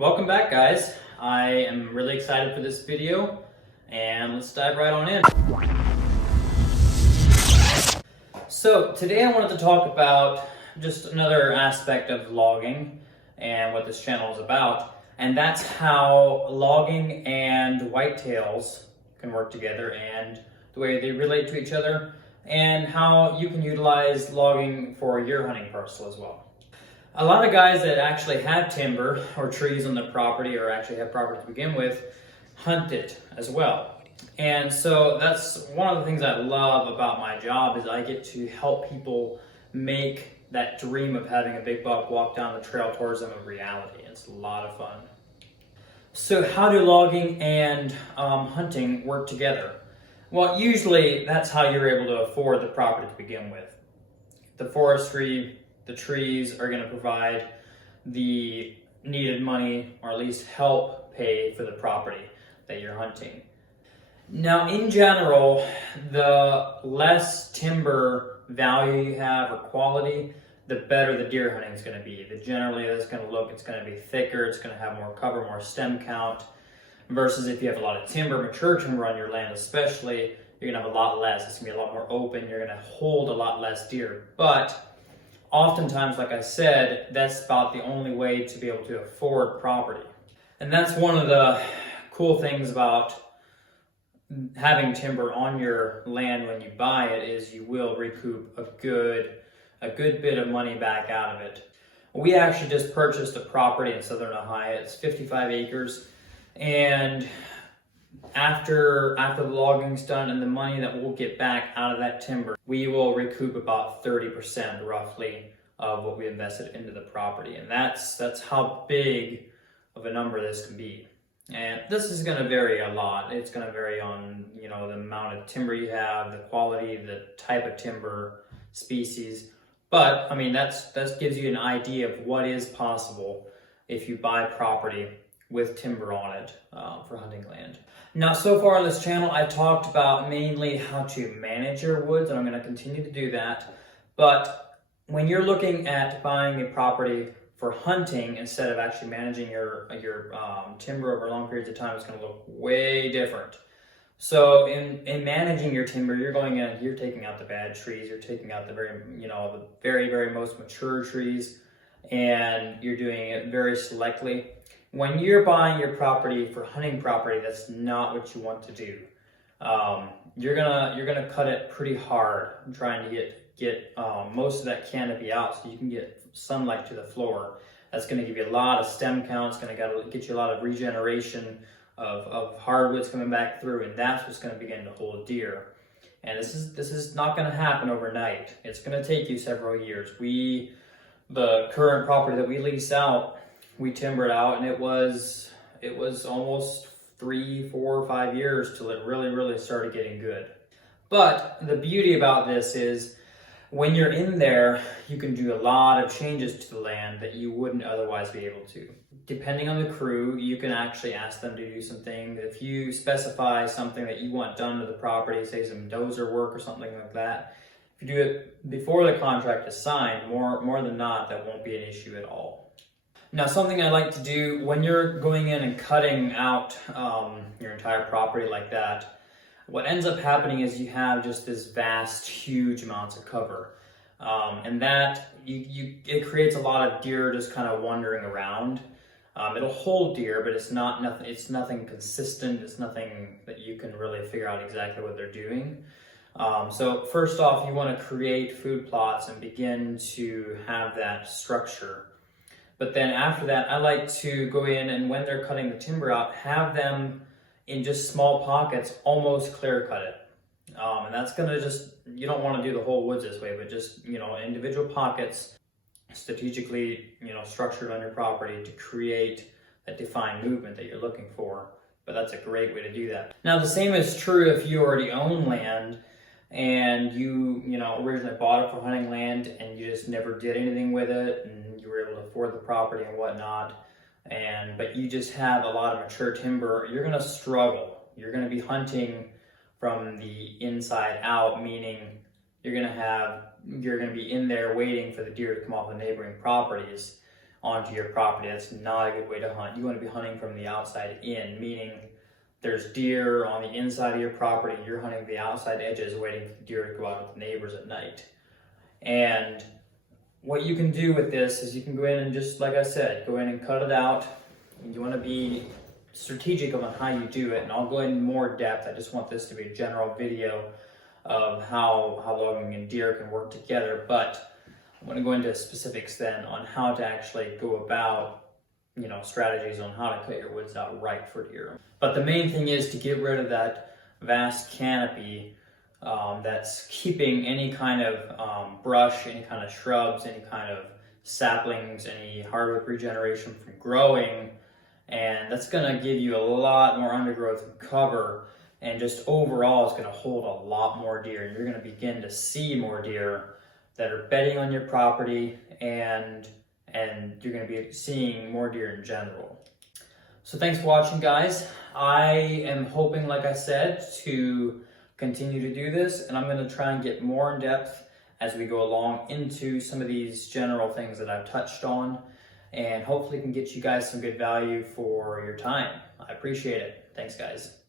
Welcome back, guys. I am really excited for this video, and let's dive right on in. So today I wanted to talk about just another aspect of logging and what this channel is about, and that's how logging and whitetails can work together and the way they relate to each other, and how you can utilize logging for your hunting parcel as well. A lot of guys that actually have timber or trees on their property, or actually have property to begin with, hunt it as well. And so that's one of the things I love about my job, is I get to help people make that dream of having a big buck walk down the trail towards them a reality. It's a lot of fun. So how do logging and hunting work together? Well, usually that's how you're able to afford the property to begin with. The forestry, the trees are going to provide the needed money, or at least help pay for the property that you're hunting. Now, in general, the less timber value you have or quality, the better the deer hunting is going to be. Generally, it's going to be thicker, it's going to have more cover, more stem count, versus if you have a lot of timber, mature timber on your land especially, you're going to have a lot less. It's going to be a lot more open, you're going to hold a lot less deer. But oftentimes, like I said, that's about the only way to be able to afford property. And that's one of the cool things about having timber on your land when you buy it, is you will recoup a good bit of money back out of it. We actually just purchased a property in Southern Ohio. It's 55 acres. And after the logging's done and the money that we'll get back out of that timber, we will recoup about 30% roughly of what we invested into the property. And that's how big of a number this can be. And this is going to vary a lot. It's going to vary on, the amount of timber you have, the quality, the type of timber, species. But I mean, that gives you an idea of what is possible if you buy property with timber on it for hunting land. Now, so far on this channel, I talked about mainly how to manage your woods, and I'm going to continue to do that. But when you're looking at buying a property for hunting instead of actually managing your timber over long periods of time, it's going to look way different. So in managing your timber, you're going in, you're taking out the bad trees, you're taking out the very most mature trees, and you're doing it very selectively. When you're buying your property for hunting property, that's not what you want to do. You're gonna cut it pretty hard, trying to get most of that canopy out so you can get sunlight to the floor. That's going to give you a lot of stem count. It's going to get you a lot of regeneration of hardwoods coming back through, and that's what's going to begin to hold deer. And this is not going to happen overnight. It's going to take you several years. The current property that we lease out, we timbered out, and it was almost 3, 4, 5 years till it really started getting good. But the beauty about this is, when you're in there, you can do a lot of changes to the land that you wouldn't otherwise be able to. Depending on the crew, you can actually ask them to do something. If you specify something that you want done to the property, say some dozer work or something like that, if you do it before the contract is signed, more than not, that won't be an issue at all. Now, something I like to do when you're going in and cutting out your entire property like that, what ends up happening is you have just this vast, huge amounts of cover. And that, it creates a lot of deer just kind of wandering around. It'll hold deer, but it's nothing consistent. It's nothing that you can really figure out exactly what they're doing. So first off, you want to create food plots and begin to have that structure. But then after that, I like to go in, and when they're cutting the timber out, have them in just small pockets, almost clear cut it. And that's gonna you don't want to do the whole woods this way, but just, individual pockets strategically, structured on your property to create that defined movement that you're looking for. But that's a great way to do that. Now, the same is true if you already own land and you originally bought it for hunting land and you just never did anything with it, and you were able to afford the property and whatnot. But you just have a lot of mature timber, you're going to struggle. You're going to be hunting from the inside out, meaning you're going to be in there waiting for the deer to come off the neighboring properties. onto your property. That's not a good way to hunt. You want to be hunting from the outside in, meaning there's deer on the inside of your property. You're hunting the outside edges, waiting for the deer to go out with the neighbors at night. And what you can do with this is you can go in and just, like I said, go in and cut it out. And you want to be strategic on how you do it. And I'll go in more depth. I just want this to be a general video of how logging and deer can work together. But I'm going to go into specifics then on how to actually go about, strategies on how to cut your woods out right for deer. But the main thing is to get rid of that vast canopy that's keeping any kind of brush, any kind of shrubs, any kind of saplings, any hardwood regeneration from growing. And that's going to give you a lot more undergrowth and cover, and just overall it's going to hold a lot more deer. And you're going to begin to see more deer that are bedding on your property, and you're going to be seeing more deer in general. So thanks for watching, guys. I am hoping, like I said, to continue to do this, and I'm going to try and get more in depth as we go along into some of these general things that I've touched on, and hopefully can get you guys some good value for your time. I appreciate it. Thanks, guys.